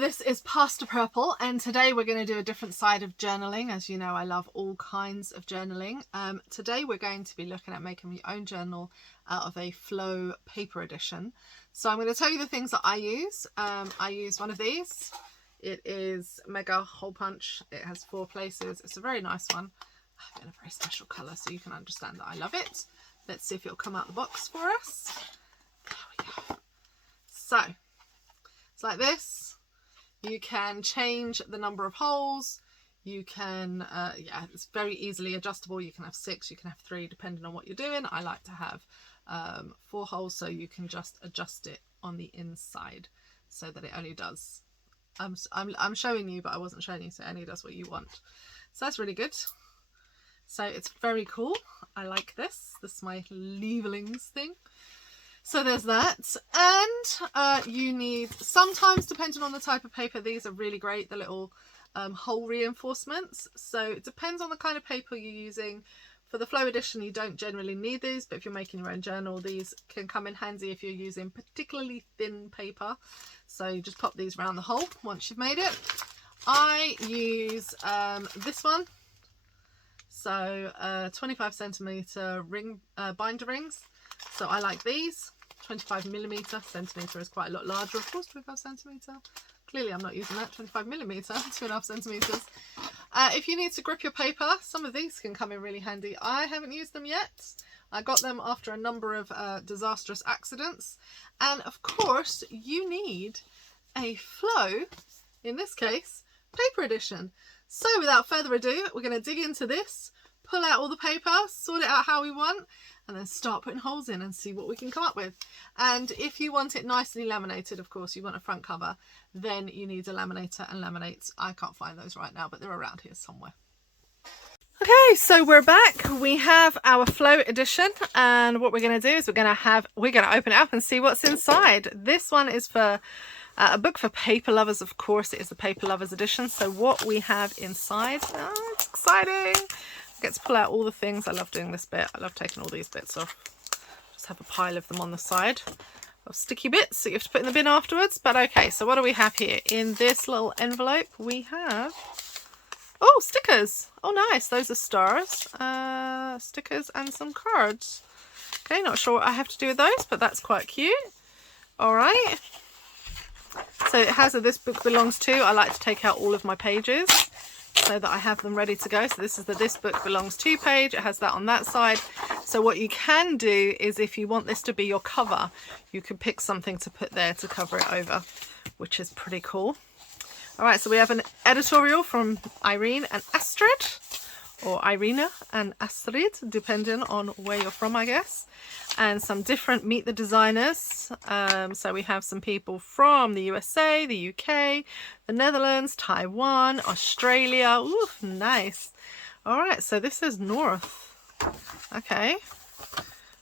this is Pastel Purple, and today we're going to do a different side of journaling. As you know, I love all kinds of journaling. Today we're going to be looking at making your own journal out of a flow paper edition. So I'm going to tell you the things that I use. I use one of these. It is Mega Hole Punch. It has 4 places. It's a very nice one. I've got a very special colour so you can understand that I love it. Let's see if it'll come out the box for us. There we go. So it's like this. You can change the number of holes. You can, yeah, it's very easily adjustable. You can have 6, you can have 3, depending on what you're doing. I like to have 4 holes, so you can just adjust it on the inside so that it only does. I'm showing you, but I wasn't showing you, so it only does what you want. So that's really good. So it's very cool. I like this. This is my Lievelings thing. So there's that, and you need, sometimes depending on the type of paper, these are really great, the little hole reinforcements. So it depends on the kind of paper you're using. For the flow edition you don't generally need these, but if you're making your own journal, these can come in handy if you're using particularly thin paper. So you just pop these around the hole once you've made it. I use this one, so 25cm ring binder rings. So I like these. 25mm. Centimetre is quite a lot larger, of course. 25cm. Clearly I'm not using that. 25mm, 2.5 centimetres. If you need to grip your paper, some of these can come in really handy. I haven't used them yet. I got them after a number of disastrous accidents. And of course you need a flow, in this case, paper edition. So without further ado, we're going to dig into this, pull out all the paper, sort it out how we want, and then start putting holes in and see what we can come up with. And if you want it nicely laminated, of course, you want a front cover, then you need a laminator and laminates. I can't find those right now, but they're around here somewhere. Okay, so we're back. We have our flow edition, and what we're going to do is we're going to open it up and see what's inside. This one is for a book for paper lovers, of course. It is the paper lovers edition. So what we have inside, oh, it's exciting. I get to pull out all the things. I love doing this bit. I love taking all these bits off. Just have a pile of them on the side of sticky bits that you have to put in the bin afterwards. But okay, so what do we have here? In this little envelope we have, oh, stickers. Oh nice, those are stars. Stickers and some cards. Okay, not sure what I have to do with those, but that's quite cute. All right. So it has a "This book belongs to." I like to take out all of my pages so that I have them ready to go. So this is the "This book belongs to" page. It has that on that side. So what you can do is, if you want this to be your cover, you can pick something to put there to cover it over, which is pretty cool. All right, so we have an editorial from Irene and Astrid, or Irina and Astrid, depending on where you're from, I guess. And some different Meet the Designers. So we have some people from the USA, the UK, the Netherlands, Taiwan, Australia. Ooh, nice. All right, so this is North. Okay,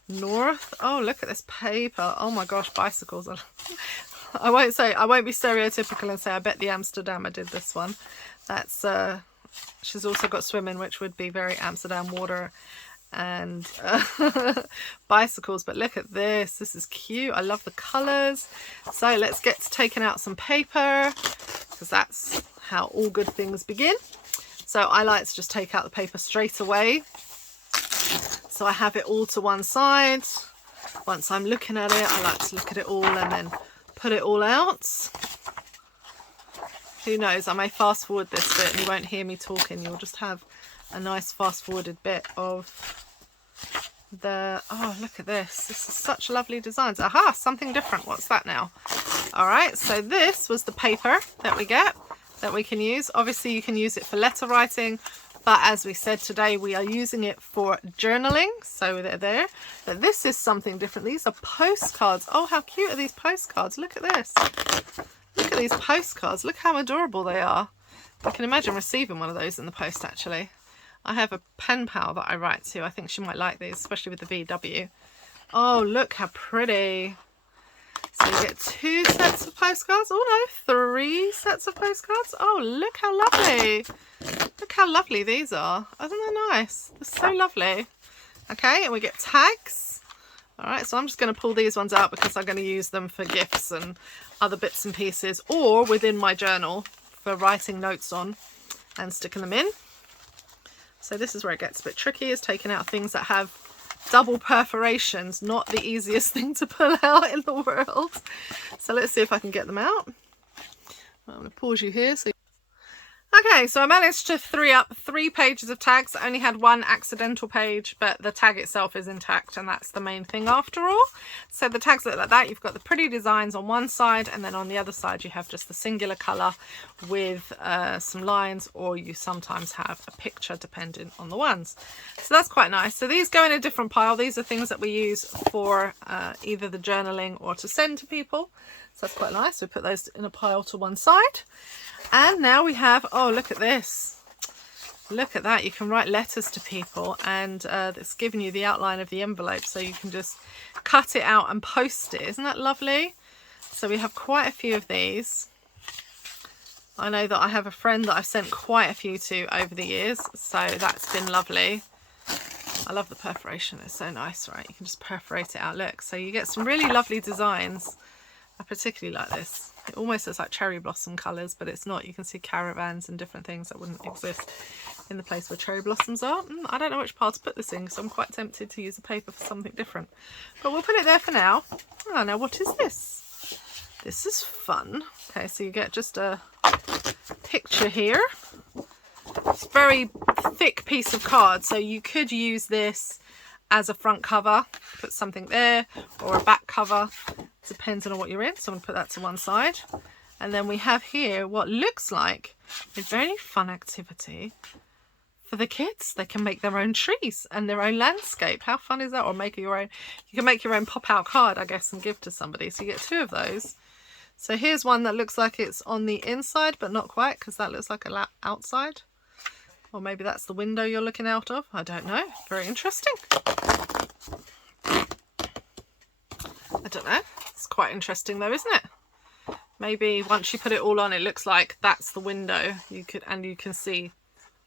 North. Oh, look at this paper. Oh my gosh, bicycles. I won't be stereotypical and say I bet the Amsterdammer did this one. That's she's also got swimming, which would be very Amsterdam water and bicycles. But look at this. This is cute. I love the colors. So let's get to taking out some paper, because that's how all good things begin. So I like to just take out the paper straight away, so I have it all to one side. Once I'm looking at it, I like to look at it all and then put it all out. Who knows, I may fast forward this bit and you won't hear me talking. You'll just have a nice fast forwarded bit of the, oh, look at this. This is such lovely designs. Aha, something different. What's that now? All right, so this was the paper that we get, that we can use. Obviously you can use it for letter writing, but as we said today, we are using it for journaling. So they're there. But this is something different. These are postcards. Oh, how cute are these postcards? Look at this. Look at these postcards. Look how adorable they are. I can imagine receiving one of those in the post, actually. I have a pen pal that I write to. I think she might like these, especially with the VW. Oh, look how pretty. So you get 2 sets of postcards. Oh no, 3 sets of postcards. Oh, look how lovely. Look how lovely these are. Isn't that nice? They're so lovely. Okay, and we get tags. All right, so I'm just going to pull these ones out because I'm going to use them for gifts and other bits and pieces, or within my journal for writing notes on and sticking them in. So this is where it gets a bit tricky, is taking out things that have double perforations. Not the easiest thing to pull out in the world. So let's see if I can get them out. I'm going to pause you here. Okay, so I managed to free up 3 pages of tags. I only had 1 accidental page, but the tag itself is intact, and that's the main thing after all. So the tags look like that. You've got the pretty designs on one side, and then on the other side you have just the singular colour with some lines, or you sometimes have a picture depending on the ones. So that's quite nice. So these go in a different pile. These are things that we use for either the journaling or to send to people. So that's quite nice. We put those in a pile to one side. And now we have, oh, look at this. Look at that. You can write letters to people, and it's giving you the outline of the envelope, so you can just cut it out and post it. Isn't that lovely? So we have quite a few of these. I know that I have a friend that I've sent quite a few to over the years, so that's been lovely. I love the perforation. It's so nice, right? You can just perforate it out. Look, so you get some really lovely designs. I particularly like this. It almost looks like cherry blossom colours, but it's not. You can see caravans and different things that wouldn't exist in the place where cherry blossoms are. I don't know which part to put this in, so I'm quite tempted to use the paper for something different. But we'll put it there for now. Oh, now what is this? This is fun. Okay, so you get just a picture here. It's a very thick piece of card, so you could use this as a front cover, put something there, or a back cover. Depends on what you're in. So I'm going to put that to one side. And then we have here what looks like a very fun activity for the kids. They can make their own trees and their own landscape. How fun is that? Or make your own. You can make your own pop-out card, I guess, and give to somebody. So you get 2 of those. So here's one that looks like it's on the inside, but not quite, because that looks like a outside. Or maybe that's the window you're looking out of. I don't know. Very interesting. I don't know. It's quite interesting though, isn't it? Maybe once you put it all on, it looks like that's the window. You can see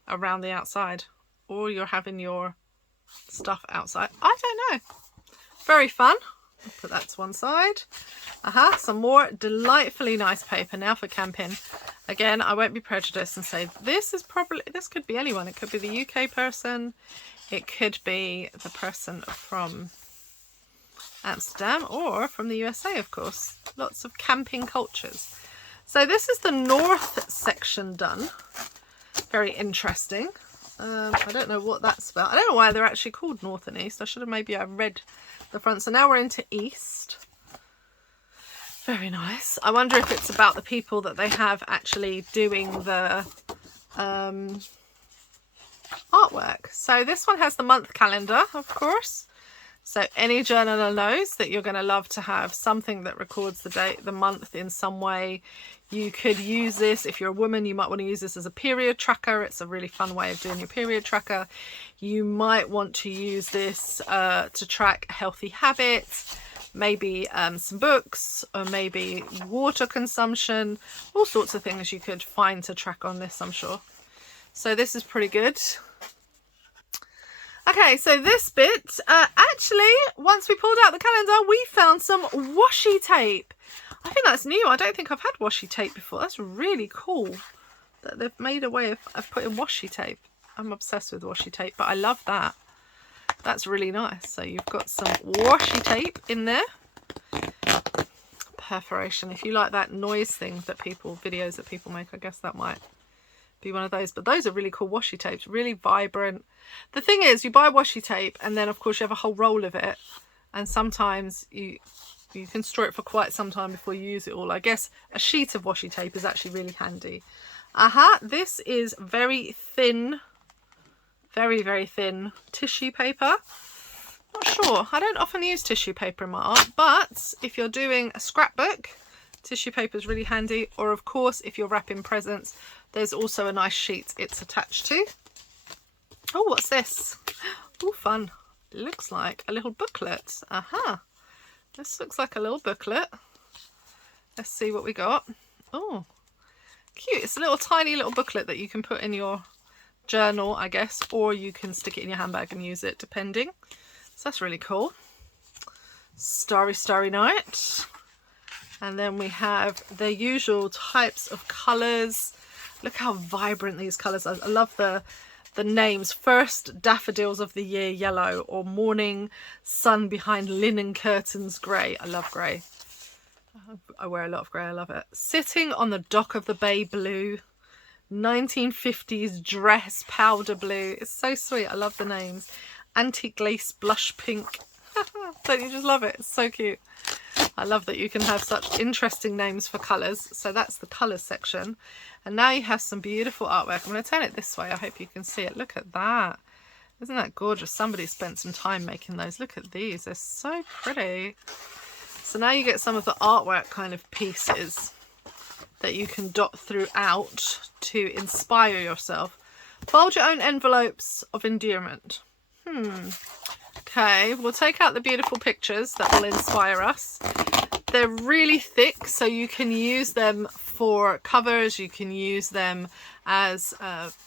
around the outside, or you're having your stuff outside. I don't know. Very fun. I'll put that to one side. Some more delightfully nice paper now for camping. Again, I won't be prejudiced and say this could be anyone. It could be the UK person. It could be the person from Amsterdam, or from the USA, of course. Lots of camping cultures. So this is the north section done. Very interesting. I don't know what that's about. I don't know why they're actually called north and east. I should have maybe read the front. So now we're into east. Very nice. I wonder if it's about the people that they have actually doing the artwork. So this one has the month calendar, of course. So any journaler knows that you're going to love to have something that records the date, the month in some way. You could use this, if you're a woman, you might want to use this as a period tracker. It's a really fun way of doing your period tracker. You might want to use this to track healthy habits, maybe some books, or maybe water consumption, all sorts of things you could find to track on this, I'm sure. So this is pretty good. Okay, so this bit, actually, once we pulled out the calendar, we found some washi tape. I think that's new. I don't think I've had washi tape before. That's really cool that they've made a way of putting washi tape. I'm obsessed with washi tape, but I love that. That's really nice. So you've got some washi tape in there. Perforation. If you like that noise thing that videos that people make, I guess that might be one of those. But those are really cool washi tapes, really vibrant. The thing is, you buy washi tape and then of course you have a whole roll of it, and sometimes you can store it for quite some time before you use it all. I guess a sheet of washi tape is actually really handy. This is very thin, very, very thin tissue paper. Not sure. I don't often use tissue paper in my art, but if you're doing a scrapbook, tissue paper is really handy. Or of course, if you're wrapping presents, there's also a nice sheet it's attached to. Oh, what's this? Oh, fun. It looks like a little booklet. This looks like a little booklet. Let's see what we got. Oh, cute. It's a little tiny little booklet that you can put in your journal, I guess, or you can stick it in your handbag and use it, depending. So that's really cool. Starry, Starry Night. And then we have the usual types of colours. Look how vibrant these colours are. I love the names. First Daffodils of the Year Yellow, or Morning Sun Behind Linen Curtains Grey. I love grey. I wear a lot of grey. I love it. Sitting on the Dock of the Bay Blue. 1950s Dress Powder Blue. It's so sweet. I love the names. Antique Lace Blush Pink. Don't you just love it? It's so cute. I love that you can have such interesting names for colours. So that's the colours section. And now you have some beautiful artwork. I'm going to turn it this way. I hope you can see it. Look at that. Isn't that gorgeous? Somebody spent some time making those. Look at these. They're so pretty. So now you get some of the artwork kind of pieces that you can dot throughout to inspire yourself. Fold your own envelopes of endearment. Okay, we'll take out the beautiful pictures that will inspire us. They're really thick, so you can use them for covers, you can use them as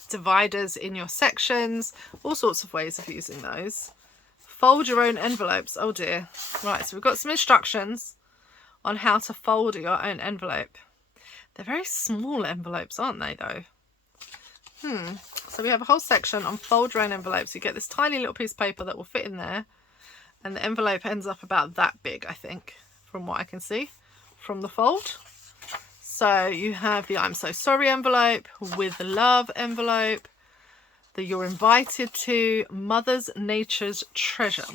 dividers in your sections, all sorts of ways of using those. Fold your own envelopes. Oh dear. Right, so we've got some instructions on how to fold your own envelope. They're very small envelopes, aren't they, though? So we have a whole section on fold your own envelopes. You get this tiny little piece of paper that will fit in there, and the envelope ends up about that big, I think, from what I can see from the fold. So you have the I'm so sorry envelope, with love envelope, the you're invited to, Mother Nature's treasure,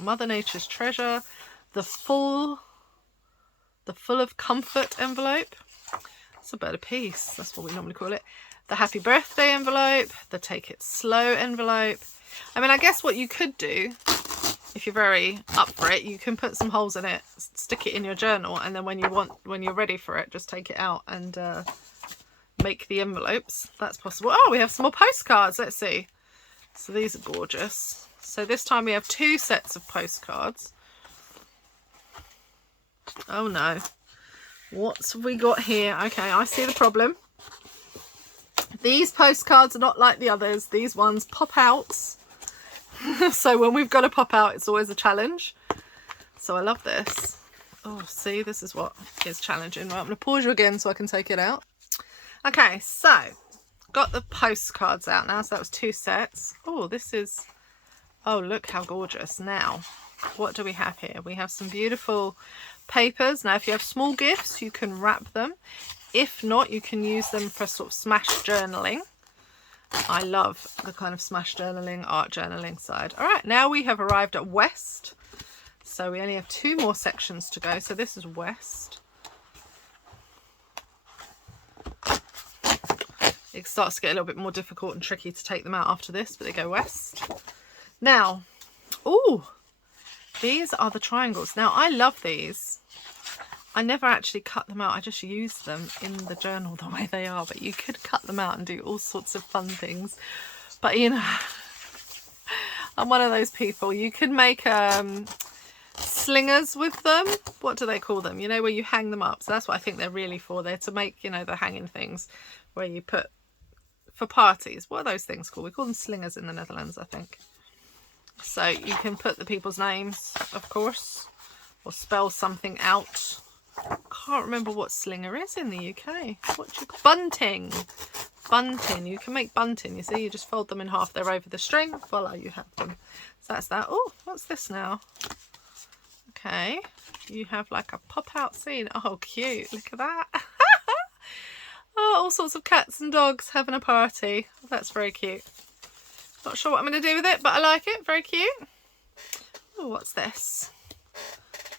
the full of comfort envelope. It's a better piece, that's what we normally call it. The happy birthday envelope, the take it slow envelope. I mean, I guess what you could do, if you're very up for it, you can put some holes in it, stick it in your journal, and then when you're ready for it, just take it out and make the envelopes. That's possible. Oh, we have some more postcards. Let's see. So these are gorgeous. So this time we have 2 sets of postcards. Oh no. What's we got here? Okay, I see the problem. These postcards are not like the others. These ones pop out. So when we've got to pop out, it's always a challenge. So I love this. Oh, see, this is what is challenging. Right, I'm going to pause you again so I can take it out. Okay, so got the postcards out now. So that was 2 sets. Oh, this is... Oh, look how gorgeous. Now, what do we have here? We have some beautiful papers. Now, if you have small gifts, you can wrap them. If not, you can use them for sort of smash journaling. I love the kind of smash journaling, art journaling side. All right, now we have arrived at West. So we only have 2 more sections to go. So this is West. It starts to get a little bit more difficult and tricky to take them out after this, but they go West. Now, oh, these are the triangles. Now, I love these. I never actually cut them out. I just use them in the journal the way they are. But you could cut them out and do all sorts of fun things. But, you know, I'm one of those people. You can make slingers with them. What do they call them? You know, where you hang them up. So that's what I think they're really for. They're to make, you know, the hanging things where you put for parties. What are those things called? We call them slingers in the Netherlands, I think. So you can put the people's names, of course, or spell something out. Can't remember what slinger is in the UK. What do you call bunting? Bunting. You can make bunting. You see, you just fold them in half. They're over the string. Voila, you have them. So that's that. Oh, what's this now? Okay, you have like a pop-out scene. Oh, cute. Look at that. Oh, all sorts of cats and dogs having a party. That's very cute. Not sure what I'm going to do with it, but I like it. Very cute. Oh, what's this?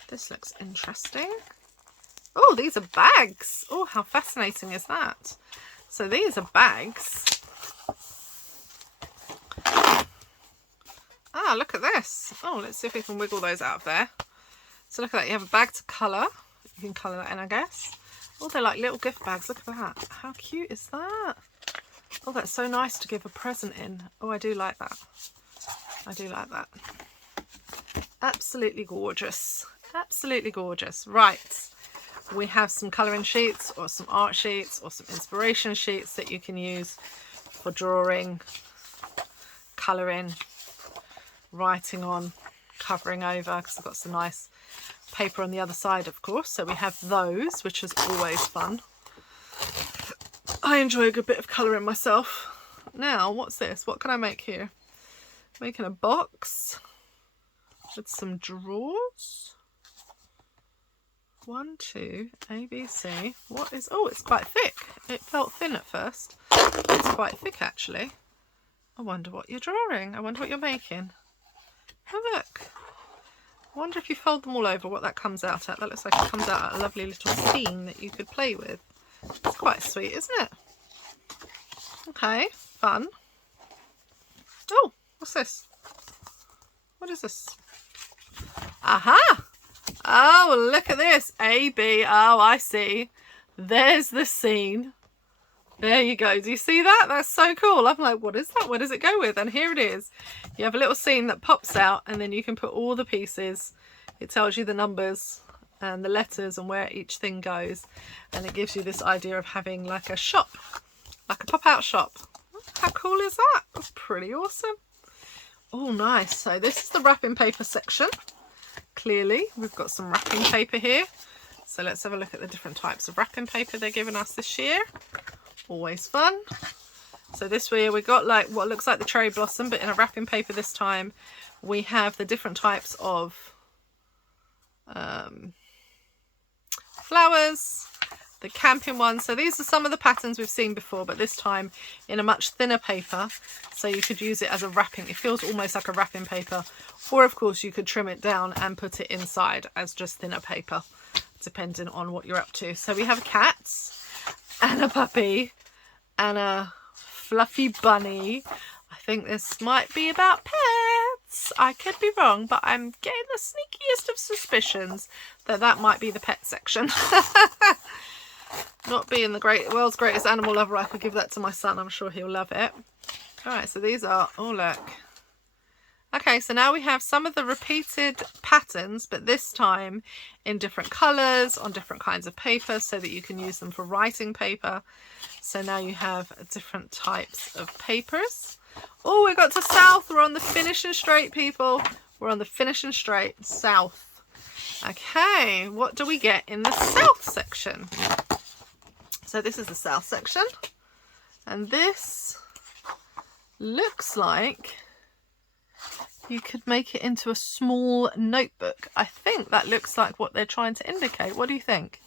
This looks interesting. Oh, these are bags. Oh, how fascinating is that? So these are bags. Ah, look at this. Oh, let's see if we can wiggle those out of there. So look at that. You have a bag to colour. You can colour that in, I guess. Oh, they're like little gift bags. Look at that. How cute is that? Oh, that's so nice to give a present in. Oh, I do like that. I do like that. Absolutely gorgeous. Absolutely gorgeous. Right. We have some colouring sheets or some art sheets or some inspiration sheets that you can use for drawing, colouring, writing on. covering over, because I've got some nice paper on the other side, of course. So we have those, which is always fun. I enjoy a good bit of colouring myself. Now, what's this? What can I make here? Making a box with some drawers. 1, 2, A, B, C. What is... Oh, it's quite thick. It felt thin at first. It's quite thick, actually. I wonder what you're drawing. I wonder what you're making. Oh, look. I wonder if you fold them all over, what that comes out at. That looks like it comes out at a lovely little scene that you could play with. It's quite sweet, isn't it? Okay, fun. Oh, what's this? What is this? Aha! Oh, look at this. A, B. Oh, I see. There's the scene. There you go. Do you see that? That's so cool. I'm like, what is that? Where does it go with? And here it is. You have a little scene that pops out, and then you can put all the pieces. It tells you the numbers and the letters and where each thing goes. And it gives you this idea of having like a shop, like a pop-out shop. How cool is that? That's pretty awesome. Oh, nice. So this is the wrapping paper section. Clearly, we've got some wrapping paper here. So let's have a look at the different types of wrapping paper they're giving us this year. Always fun. So this year we got like what looks like the cherry blossom, but in a wrapping paper this time. We have the different types of flowers, the camping ones. So these are some of the patterns we've seen before, but this time in a much thinner paper. So you could use it as a wrapping. It feels almost like a wrapping paper. Or of course you could trim it down and put it inside as just thinner paper, depending on what you're up to. So we have cats and a puppy and a fluffy bunny. I think this might be about pets. I could be wrong, but I'm getting the sneakiest of suspicions that that might be the pet section. Not being the world's greatest animal lover, I could give that to my son. I'm sure he'll love it. All right, so these are, oh look. Okay, so now we have some of the repeated patterns, but this time in different colours, on different kinds of paper, so that you can use them for writing paper. So now you have different types of papers. Oh, we got to south. We're on the finishing straight, people. We're on the finishing straight, south. Okay, what do we get in the south section? So this is the south section. And this looks like you could make it into a small notebook. I think that looks like what they're trying to indicate. What do you think?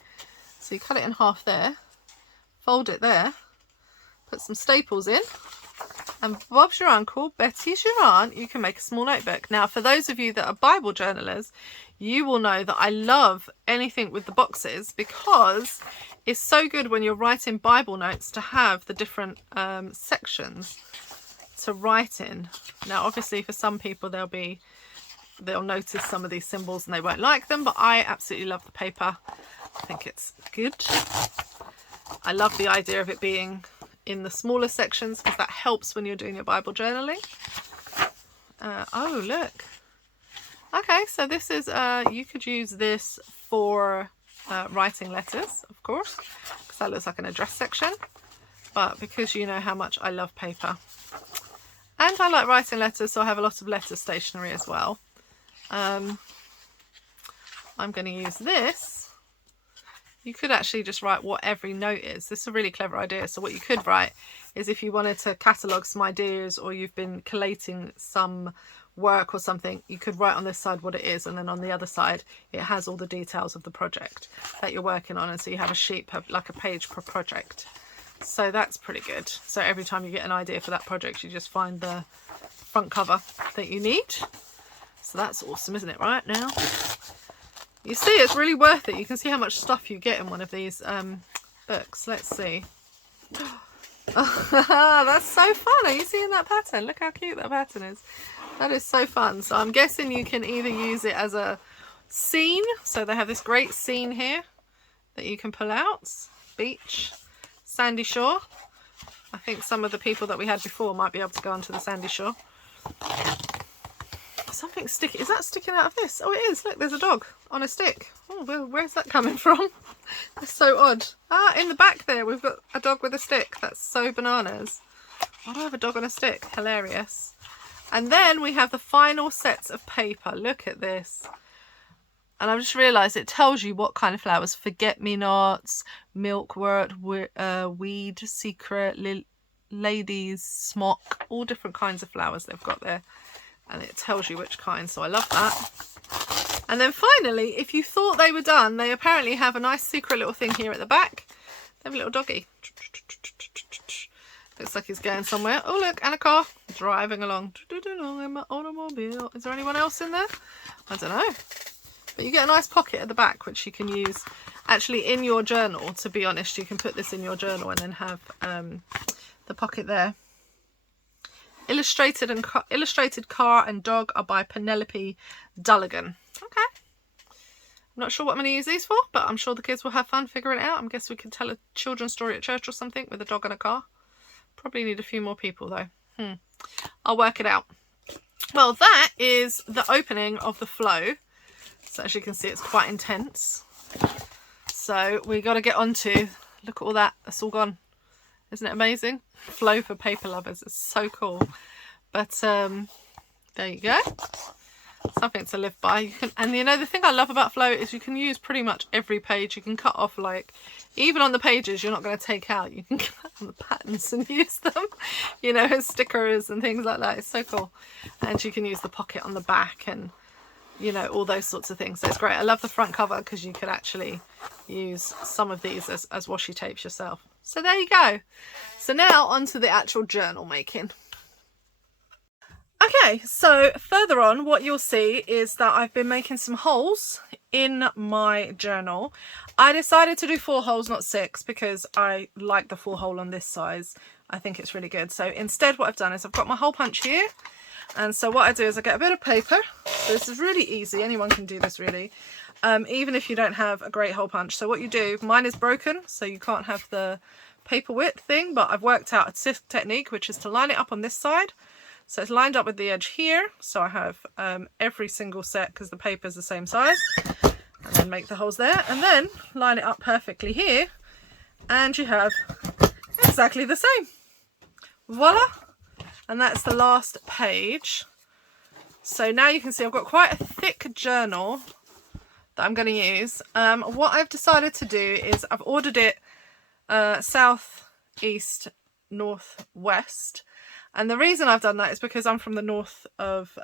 So you cut it in half there, fold it there, put some staples in, and Bob's your uncle, Betty's your aunt, you can make a small notebook. Now, for those of you that are Bible journalers, you will know that I love anything with the boxes, because it's so good when you're writing Bible notes to have the different sections to write in. Now obviously for some people they'll notice some of these symbols and they won't like them, but I absolutely love the paper. I think it's good. I love the idea of it being in the smaller sections, because that helps when you're doing your Bible journaling. Oh look, okay, so this is you could use this for writing letters, of course, because that looks like an address section, but because you know how much I love paper and I like writing letters, so I have a lot of letter stationery as well. I'm going to use this. You could actually just write what every note is. This is a really clever idea. So what you could write is, if you wanted to catalogue some ideas, or you've been collating some work or something, you could write on this side what it is, and then on the other side it has all the details of the project that you're working on, and so you have a sheet like a page per project. So that's pretty good. So every time you get an idea for that project, you just find the front cover that you need. So that's awesome, isn't it? Right now, you see, it's really worth it. You can see how much stuff you get in one of these books. Let's see. Oh, that's so fun. Are you seeing that pattern? Look how cute that pattern is. That is so fun. So I'm guessing you can either use it as a scene. So they have this great scene here that you can pull out. Beach, sandy shore. I think some of the people that we had before might be able to go onto the sandy shore. Something sticky. Is that sticking out of this? Oh, it is. Look, there's a dog on a stick. Oh, where's that coming from? That's so odd. Ah, in the back there, we've got a dog with a stick. That's so bananas. Why do I have a dog on a stick? Hilarious. And then we have the final sets of paper. Look at this. And I've just realised it tells you what kind of flowers. Forget-me-nots, milkwort, weed, secret, ladies, smock, all different kinds of flowers they've got there. And it tells you which kind, so I love that. And then finally, if you thought they were done, they apparently have a nice secret little thing here at the back. They have a little doggy. Looks like he's going somewhere. Oh look, and a car driving along in my automobile. Is there anyone else in there? I don't know. But you get a nice pocket at the back, which you can use actually in your journal. To be honest, you can put this in your journal and then have the pocket there. Illustrated Car and Dog are by Penelope Dulligan. Okay. I'm not sure what I'm going to use these for, but I'm sure the kids will have fun figuring it out. I guess we could tell a children's story at church or something with a dog and a car. Probably need a few more people though. I'll work it out. Well, that is the opening of the flow. So as you can see, it's quite intense. So we got to get on to, look at all that. That's all gone. Isn't it amazing? Flow for paper lovers. It's so cool. But there you go. Something to live by. You can, and you know, the thing I love about flow is you can use pretty much every page. You can cut off, like, even on the pages you're not going to take out, you can cut on the patterns and use them, you know, as stickers and things like that. It's so cool. And you can use the pocket on the back and, you know, all those sorts of things. So it's great. I love the front cover because you could actually use some of these as washi tapes yourself. So there you go. So now onto the actual journal making. Okay, so further on, what you'll see is that I've been making some holes in my journal. I decided to do 4 holes, not 6, because I like the 4 hole on this size. I think it's really good. So instead what I've done is I've got my hole punch here. And so what I do is I get a bit of paper. So this is really easy. Anyone can do this really. Even if you don't have a great hole punch. So what you do, mine is broken, so you can't have the paper width thing, but I've worked out a technique, which is to line it up on this side. So it's lined up with the edge here. So I have every single set, because the paper is the same size, and then make the holes there, and then line it up perfectly here, and you have exactly the same. Voila! And that's the last page. So now you can see I've got quite a thick journal that I'm going to use. What I've decided to do is I've ordered it south, east, north, west. And the reason I've done that is because I'm from the north of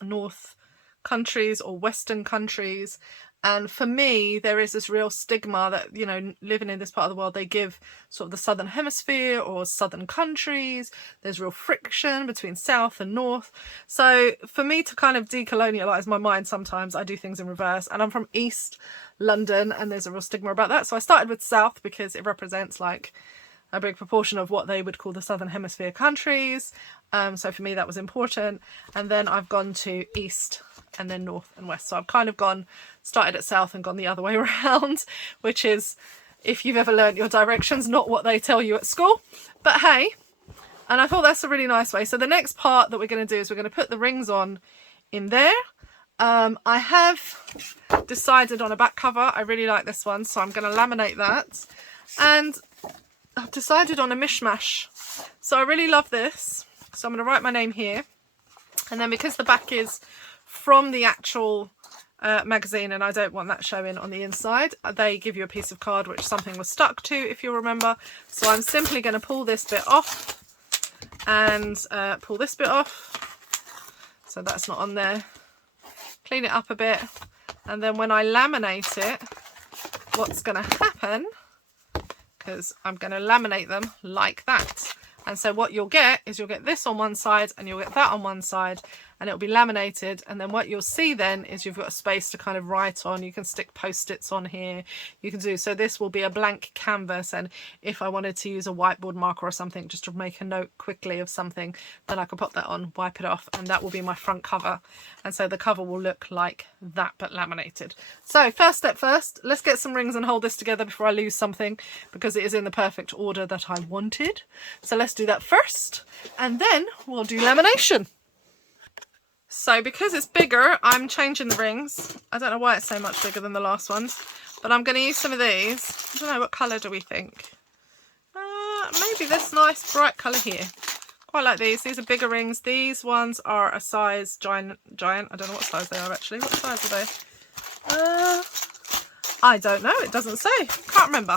north countries or western countries, and for me there is this real stigma that, you know, living in this part of the world, they give sort of the southern hemisphere or southern countries, there's real friction between south and north. So for me to kind of decolonialize my mind, sometimes I do things in reverse, and I'm from East London and there's a real stigma about that. So I started with south because it represents like a big proportion of what they would call the southern hemisphere countries. So for me that was important, and then I've gone to east and then north and west. So I've kind of started at south and gone the other way around, which is, if you've ever learned your directions, not what they tell you at school, but hey. And I thought that's a really nice way. So the next part that we're going to do is we're going to put the rings on in there. I have decided on a back cover. I really like this one, so I'm going to laminate that. And I've decided on a mishmash. So I really love this. So I'm going to write my name here. And then because the back is from the actual magazine and I don't want that showing on the inside, they give you a piece of card which something was stuck to, if you remember. So I'm simply going to pull this bit off and pull this bit off. So that's not on there. Clean it up a bit. And then when I laminate it, what's going to happen, because I'm going to laminate them like that. And so what you'll get is you'll get this on one side and you'll get that on one side, and it'll be laminated. And then what you'll see then is you've got a space to kind of write on. You can stick post-its on here. You can do, so this will be a blank canvas. And if I wanted to use a whiteboard marker or something just to make a note quickly of something, then I could pop that on, wipe it off, and that will be my front cover. And so the cover will look like that, but laminated. So first step first, let's get some rings and hold this together before I lose something, because it is in the perfect order that I wanted. So let's do that first, and then we'll do lamination. So because it's bigger, I'm changing the rings. I don't know why it's so much bigger than the last ones, but I'm going to use some of these. I don't know, what colour do we think? Maybe this nice bright colour here. Quite like these. These are bigger rings. These ones are a size giant. I don't know what size they are actually. What size are they? I don't know. It doesn't say. Can't remember.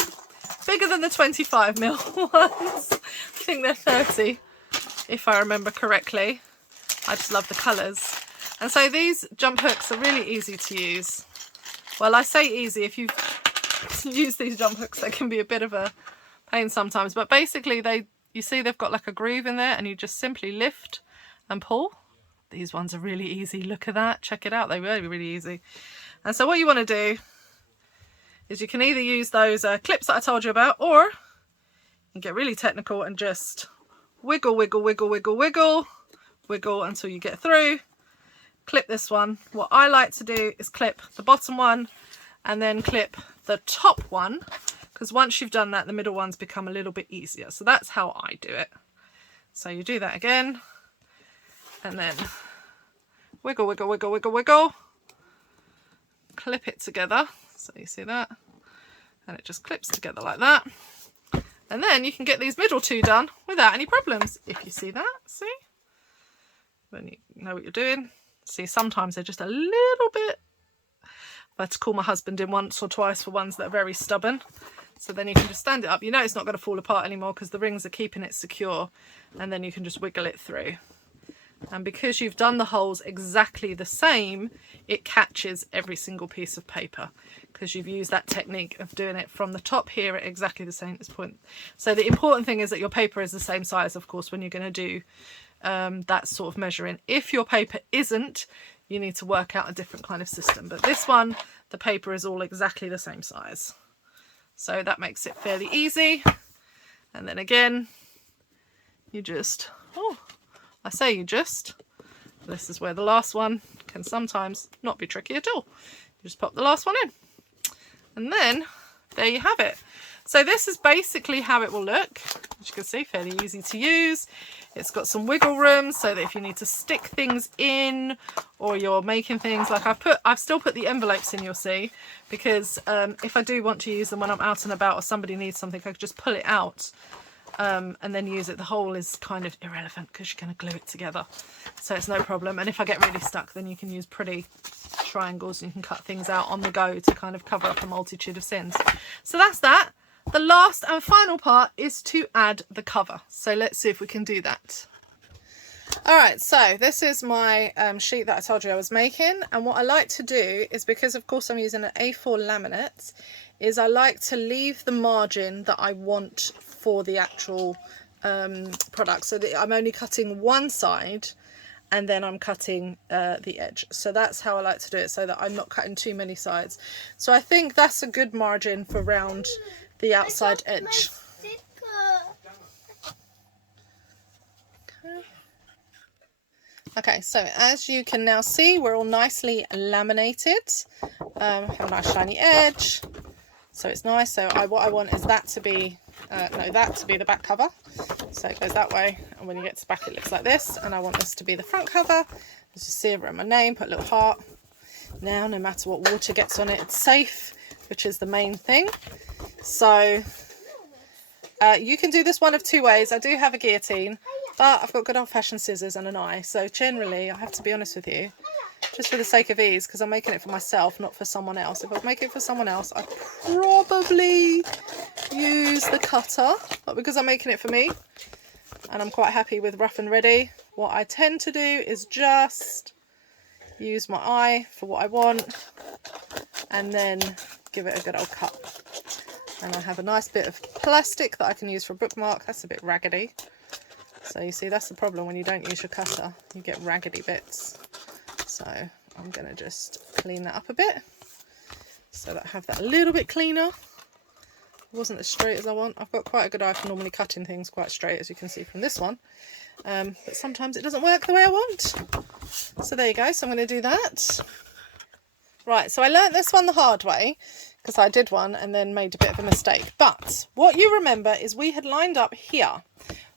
Bigger than the 25mm ones. I think they're 30, if I remember correctly. I just love the colours. And so these jump hooks are really easy to use. Well, I say easy. If you've used these jump hooks, they can be a bit of a pain sometimes. But basically, you see they've got like a groove in there, and you just simply lift and pull. These ones are really easy. Look at that. Check it out. They're really, really easy. And so what you want to do is you can either use those clips that I told you about, or you can get really technical and just wiggle, wiggle, wiggle, wiggle, wiggle, wiggle until you get through. Clip this one. What I like to do is clip the bottom one and then clip the top one, because once you've done that, the middle ones become a little bit easier. So that's how I do it. So you do that again, and then wiggle, wiggle, wiggle, wiggle, wiggle, clip it together. So you see that, and it just clips together like that. And then you can get these middle two done without any problems. If you see that, see? When you know what you're doing. See, sometimes they're just a little bit, I had to call my husband in once or twice for ones that are very stubborn. So then you can just stand it up. You know it's not going to fall apart anymore because the rings are keeping it secure. And then you can just wiggle it through. And because you've done the holes exactly the same, it catches every single piece of paper, because you've used that technique of doing it from the top here at exactly the same point. So the important thing is that your paper is the same size, of course, when you're going to do that sort of measuring. If your paper isn't, you need to work out a different kind of system. But this one, the paper is all exactly the same size. So that makes it fairly easy. And then again, you just, I say you just, this is where the last one can sometimes not be tricky at all. You just pop the last one in. And then there you have it. So this is basically how it will look. As you can see, fairly easy to use. It's got some wiggle room so that if you need to stick things in, or you're making things like I've still put the envelopes in, you'll see, because if I do want to use them when I'm out and about or somebody needs something, I could just pull it out and then use it. The hole is kind of irrelevant because you're going to glue it together, so it's no problem. And if I get really stuck, then you can use pretty triangles and you can cut things out on the go to kind of cover up a multitude of sins. So that's that. The last and final part is to add the cover. So let's see if we can do that. All right, so this is my sheet that I told you I was making. And what I like to do is, because of course I'm using an A4 laminate, is I like to leave the margin that I want for the actual product. So that I'm only cutting one side and then I'm cutting the edge. So that's how I like to do it, so that I'm not cutting too many sides. So I think that's a good margin for round the outside edge. Okay, so as you can now see, we're all nicely laminated. Have a nice shiny edge, so it's nice. So what I want is that to be that to be the back cover. So it goes that way, and when you get to the back, it looks like this. And I want this to be the front cover. As you see, I've written my name, put a little heart. Now, no matter what water gets on it, it's safe, which is the main thing. So you can do this one of two ways. I do have a guillotine, but I've got good old-fashioned scissors and an eye. So generally, I have to be honest with you, just for the sake of ease, because I'm making it for myself, not for someone else. If I make it for someone else, I'd probably use the cutter, but because I'm making it for me, and I'm quite happy with rough and ready, what I tend to do is just use my eye for what I want, and then give it a good old cut. And I have a nice bit of plastic that I can use for a bookmark. That's a bit raggedy. So you see, that's the problem when you don't use your cutter. You get raggedy bits. So I'm going to just clean that up a bit so that I have that a little bit cleaner. It wasn't as straight as I want. I've got quite a good eye for normally cutting things quite straight, as you can see from this one. But sometimes it doesn't work the way I want. So there you go. So I'm going to do that. Right, so I learnt this one the hard way, because I did one and then made a bit of a mistake. But what you remember is we had lined up here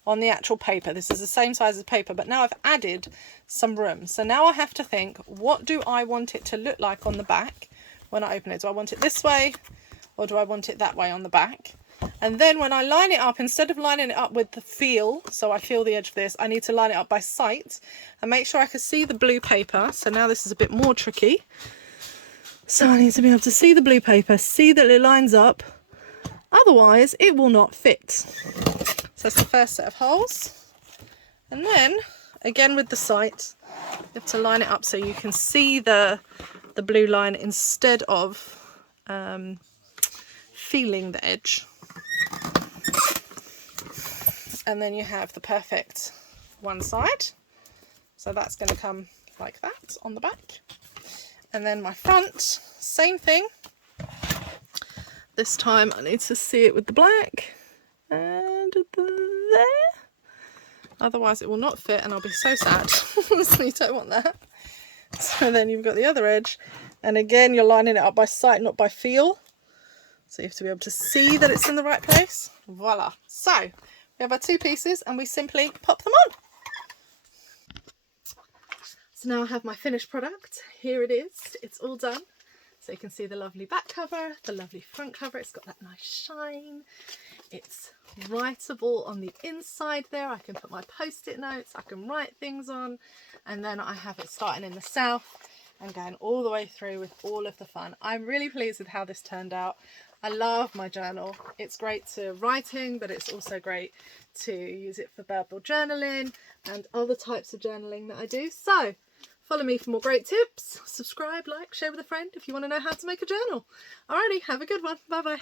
on the actual paper. This is the same size as paper, but now I've added some room. So now I have to think, what do I want it to look like on the back when I open it? Do I want it this way, or do I want it that way on the back? And then when I line it up, instead of lining it up with the feel, so I feel the edge of this, I need to line it up by sight and make sure I can see the blue paper. So now this is a bit more tricky. So I need to be able to see the blue paper, see that it lines up, otherwise it will not fit. So that's the first set of holes. And then, again with the sight, you have to line it up so you can see the blue line instead of feeling the edge. And then you have the perfect one side. So that's going to come like that on the back. And then my front, same thing. This time I need to see it with the black. And there. Otherwise it will not fit and I'll be so sad. So you don't want that. So then you've got the other edge. And again, you're lining it up by sight, not by feel. So you have to be able to see that it's in the right place. Voila. So we have our two pieces and we simply pop them on. So now I have my finished product. Here it is. It's all done. So you can see the lovely back cover, the lovely front cover. It's got that nice shine. It's writable on the inside there. I can put my post-it notes, I can write things on, and then I have it starting in the south and going all the way through with all of the fun. I'm really pleased with how this turned out. I love my journal. It's great to writing, but it's also great to use it for verbal journaling and other types of journaling that I do. So follow me for more great tips. Subscribe, like, share with a friend if you want to know how to make a journal. Alrighty, have a good one. Bye bye.